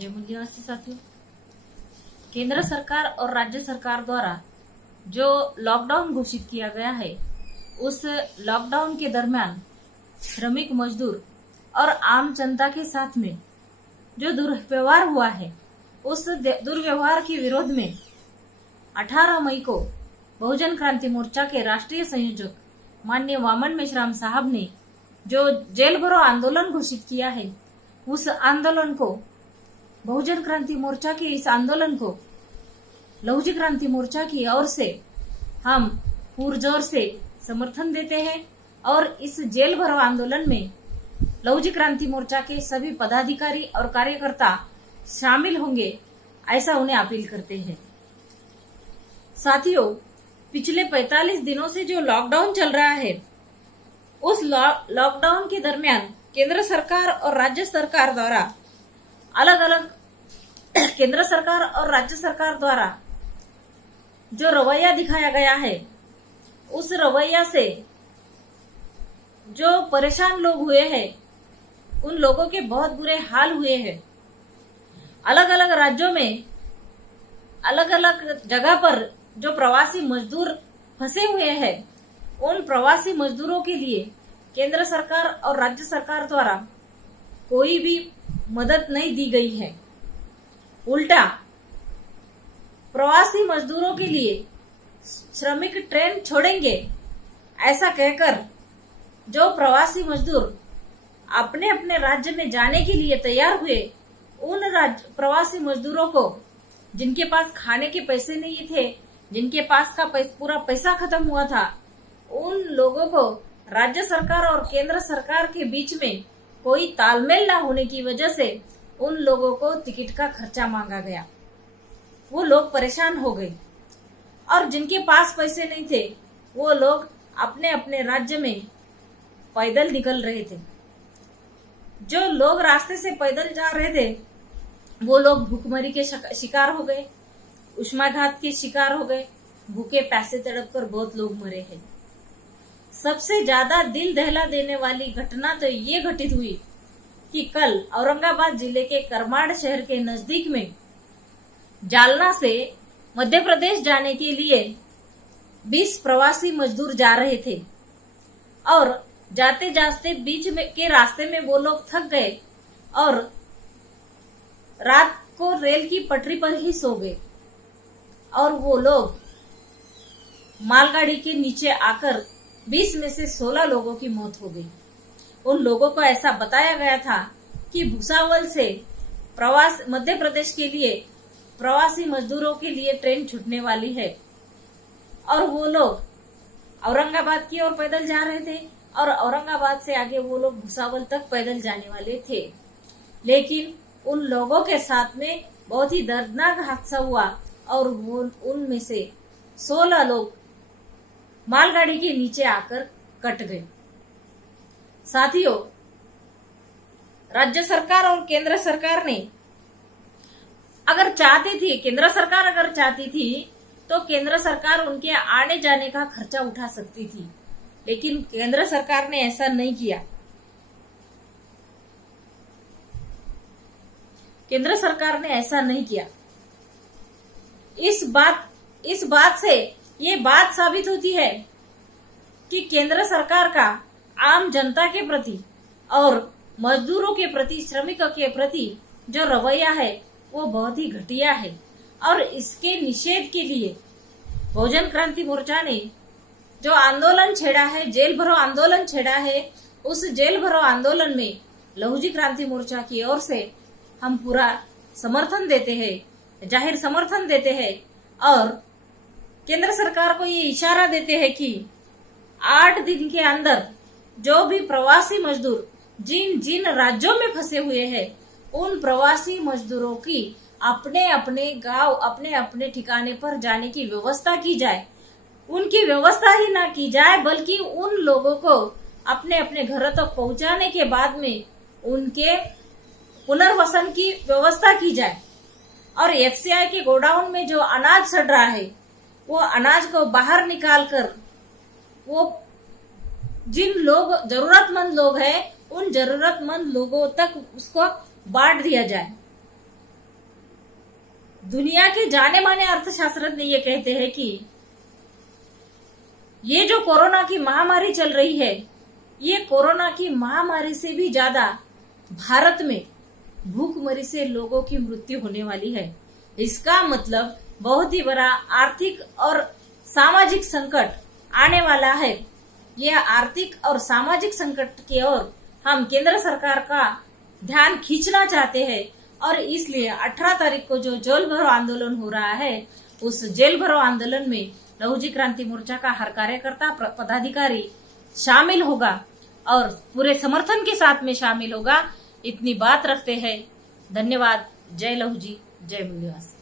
जय मूल्यवासी साथियों, केंद्र सरकार और राज्य सरकार द्वारा जो लॉकडाउन घोषित किया गया है, उस लॉकडाउन के दरमियान श्रमिक मजदूर और आम जनता के साथ में जो दुर्व्यवहार हुआ है, उस दुर्व्यवहार के विरोध में 18 मई को बहुजन क्रांति मोर्चा के राष्ट्रीय संयोजक माननीय वामन मेश्राम साहब ने जो जेल भरो आंदोलन घोषित किया है, उस आंदोलन को, बहुजन क्रांति मोर्चा के इस आंदोलन को लहुजी क्रांति मोर्चा की ओर से हम पुरजोर से समर्थन देते हैं और इस जेल भरो आंदोलन में लहुजी क्रांति मोर्चा के सभी पदाधिकारी और कार्यकर्ता शामिल होंगे, ऐसा उन्हें अपील करते हैं। साथियों, पिछले 45 दिनों से जो लॉकडाउन चल रहा है, उस लॉकडाउन के दरमियान केंद्र सरकार और राज्य सरकार द्वारा अलग अलग केंद्र सरकार और राज्य सरकार द्वारा जो रवैया दिखाया गया है, उस रवैया से जो परेशान लोग हुए हैं, उन लोगों के बहुत बुरे हाल हुए हैं। अलग अलग राज्यों में अलग अलग जगह पर जो प्रवासी मजदूर फंसे हुए हैं, उन प्रवासी मजदूरों के लिए केंद्र सरकार और राज्य सरकार द्वारा कोई भी मदद नहीं दी गई है। उल्टा प्रवासी मजदूरों के लिए श्रमिक ट्रेन छोड़ेंगे, ऐसा कहकर जो प्रवासी मजदूर अपने अपने राज्य में जाने के लिए तैयार हुए, उन प्रवासी मजदूरों को, जिनके पास खाने के पैसे नहीं थे, जिनके पास का पूरा पैसा खत्म हुआ था, उन लोगों को राज्य सरकार और केंद्र सरकार के बीच में कोई तालमेल न होने की वजह से उन लोगों को टिकट का खर्चा मांगा गया। वो लोग परेशान हो गए और जिनके पास पैसे नहीं थे, वो लोग अपने अपने राज्य में पैदल निकल रहे थे। जो लोग रास्ते से पैदल जा रहे थे, वो लोग भूखमरी के शिकार हो गए, उष्माघात के शिकार हो गए, भूखे प्यासे तड़प कर बहुत लोग मरे हैं। सबसे ज्यादा दिल दहला देने वाली घटना तो ये घटित हुई कि कल औरंगाबाद जिले के करमाड़ शहर के नजदीक में जालना से मध्य प्रदेश जाने के लिए 20 प्रवासी मजदूर जा रहे थे और जाते जाते बीच में के रास्ते में वो लोग थक गए और रात को रेल की पटरी पर ही सो गए और वो लोग मालगाड़ी के नीचे आकर 20 में से 16 लोगों की मौत हो गई। उन लोगों को ऐसा बताया गया था कि भुसावल से मध्य प्रदेश के लिए प्रवासी मजदूरों के लिए ट्रेन छूटने वाली है और वो लोग औरंगाबाद की ओर पैदल जा रहे थे और औरंगाबाद से आगे वो लोग भुसावल तक पैदल जाने वाले थे। लेकिन उन लोगों के साथ में बहुत ही दर्दनाक हादसा हुआ और उनमें से 16 लोग मालगाड़ी के नीचे आकर कट गए। साथियों, राज्य सरकार और केंद्र सरकार ने अगर चाहती थी, केंद्र सरकार अगर चाहती थी तो केंद्र सरकार उनके आने जाने का खर्चा उठा सकती थी, लेकिन केंद्र सरकार ने ऐसा नहीं किया। केंद्र सरकार ने ऐसा नहीं किया। इस बात से ये बात साबित होती है कि केंद्र सरकार का आम जनता के प्रति और मजदूरों के प्रति, श्रमिकों के प्रति जो रवैया है, वो बहुत ही घटिया है और इसके निषेध के लिए बहुजन क्रांति मोर्चा ने जो आंदोलन छेड़ा है, जेल भरो आंदोलन छेड़ा है, उस जेल भरो आंदोलन में लहुजी क्रांति मोर्चा की ओर से हम पूरा समर्थन देते हैं, जाहिर समर्थन देते हैं और केंद्र सरकार को ये इशारा देते हैं कि 8 दिन के अंदर जो भी प्रवासी मजदूर जिन राज्यों में फंसे हुए हैं, उन प्रवासी मजदूरों की अपने अपने गांव, अपने अपने ठिकाने पर जाने की व्यवस्था की जाए। उनकी व्यवस्था ही ना की जाए, बल्कि उन लोगों को अपने अपने घरों तक पहुंचाने के बाद में उनके पुनर्वसन की व्यवस्था की जाए। और एफसीआई के गोडाउन में जो अनाज सड़ रहा है, वो अनाज को बाहर निकालकर वो जिन लोग जरूरतमंद लोग हैं, उन जरूरतमंद लोगों तक उसको बांट दिया जाए। दुनिया के जाने माने अर्थशास्त्रज्ञ ये कहते हैं कि ये जो कोरोना की महामारी चल रही है, ये कोरोना की महामारी से भी ज्यादा भारत में भूखमरी से लोगों की मृत्यु होने वाली है। इसका मतलब बहुत ही बड़ा आर्थिक और सामाजिक संकट आने वाला है। यह आर्थिक और सामाजिक संकट की ओर हम केंद्र सरकार का ध्यान खींचना चाहते हैं और इसलिए 18 तारीख को जो जेल भरो आंदोलन हो रहा है, उस जेल भरो आंदोलन में लहूजी क्रांति मोर्चा का हर कार्यकर्ता पदाधिकारी शामिल होगा और पूरे समर्थन के साथ में शामिल होगा। इतनी बात रखते हैं। धन्यवाद। जय लहूजी, जय मूल्यवासी।